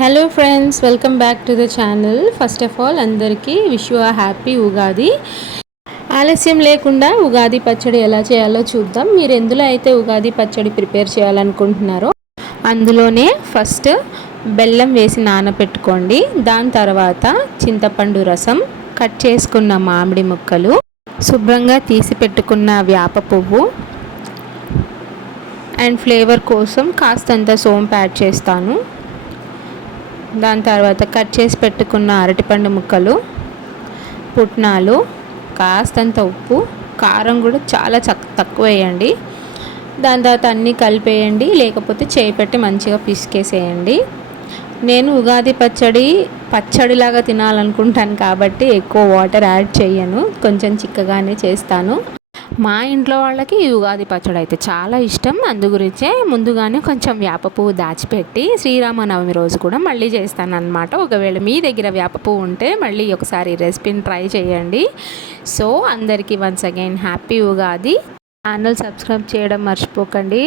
Hello friends, welcome back to the channel. First of all అందరికీ wish you ఆ happy Ugadi. ఆలస్యం లేకుండా ఉగాది పచ్చడి ఎలా చేయాలో చూద్దాం. మీరు ఎందులో అయితే ఉగాది పచ్చడి ప్రిపేర్ చేయాలనుకుంటున్నారో అందులోనే ఫస్ట్ బెల్లం వేసి నానబెట్టుకోండి. దాని తర్వాత చింతపండు రసం, కట్ చేసుకున్న మామిడి ముక్కలు, శుభ్రంగా తీసి పెట్టుకున్న వేప పువ్వు అండ్ ఫ్లేవర్ కోసం కాస్తంత సోంపు యాడ్ చేస్తాను. దాని తర్వాత కట్ చేసి పెట్టుకున్న అరటిపండు ముక్కలు, పుట్నాలు, కాస్తంత ఉప్పు, కారం కూడా చాలా తక్కువ వేయండి. దాని తర్వాత అన్నీ కలిపేయండి, లేకపోతే చేయి పెట్టి మంచిగా పిసికేసేయండి. నేను ఉగాది పచ్చడిలాగా తినాలనుకుంటాను కాబట్టి ఎక్కువ వాటర్ యాడ్ చేయను, కొంచెం చిక్కగానే చేస్తాను. మా ఇంట్లో వాళ్ళకి ఈ ఉగాది పచ్చడి అయితే చాలా ఇష్టం. అందుగురించే ముందుగానే కొంచెం వేప పువ్వు దాచిపెట్టి శ్రీరామనవమి రోజు కూడా మళ్ళీ చేస్తాను అన్నమాట. ఒకవేళ మీ దగ్గర వేప పువ్వు ఉంటే మళ్ళీ ఒకసారి రెసిపీని ట్రై చేయండి. సో అందరికీ once again happy Ugadi. Channel subscribe చేయడం మర్చిపోకండి.